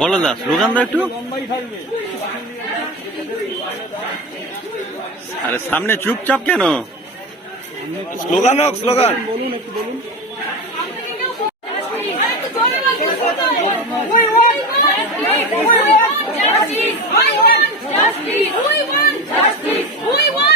বলো দাস স্লোগান দা একটু। আরে সামনে চুপচাপ কেন? স্লোগান হোক slogan. We want justice! We want justice! We want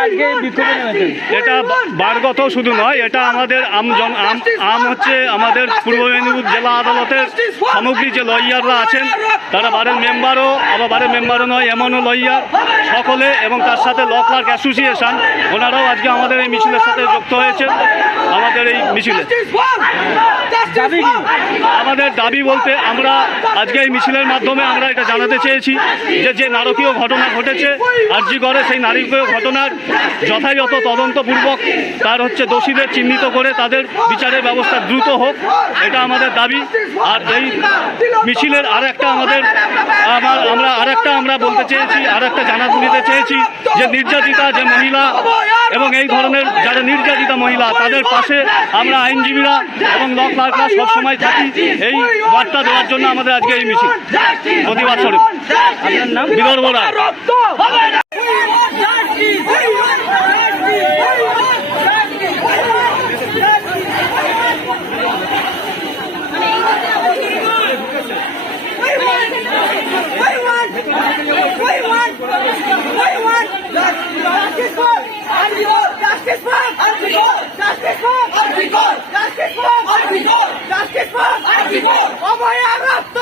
আজকে বিক্ষোভে নেমেছেন এটা বারগত শুধু নয় এটা আমাদের আম আম আম হচ্ছে আমাদের পূর্ব মেদিনীপুর জেলা আদালতের সামগ্রী যে লয়াররা আছেন তারা বারের মেম্বারও আবার বারের মেম্বারও নয় এমনও লয়ার সকলে এবং তার সাথে ল ক্লার্ক অ্যাসোসিয়েশন ওনারাও আজকে আমাদের এই মিছিলের সাথে যুক্ত হয়েছে আমাদের এই মিছিলে। আমাদের দাবি বলতে আমরা আজকে এই মিছিলের মাধ্যমে আমরা এটা জানাতে চেয়েছি যে যে নারকীয় ঘটনা ঘটেছে আরজি করে সেই নারকীয় ঘটনার যথাযথ তদন্তপূর্বক তার হচ্ছে দোষীদের চিহ্নিত করে তাদের বিচারের ব্যবস্থা দ্রুত হোক এটা আমাদের দাবি। আর এই মিছিলের আর একটা আমাদের আমার আমরা আর একটা আমরা বলতে চেয়েছি আর একটা জানা দিতে চেয়েছি যে নির্যাতিতা যে মহিলা এবং এই ধরনের যারা নির্যাতিতা মহিলা তাদের পাশে আমরা আইনজীবীরা এবং ল ক্লার্করা সবসময় থাকি। এই বার্তা দেওয়ার জন্য আমাদের আজকে এই মিছিল। প্রতিবাদ স্বরূপ। আপনার নাম? বিদর্ভ রায় অভয়া রক্ত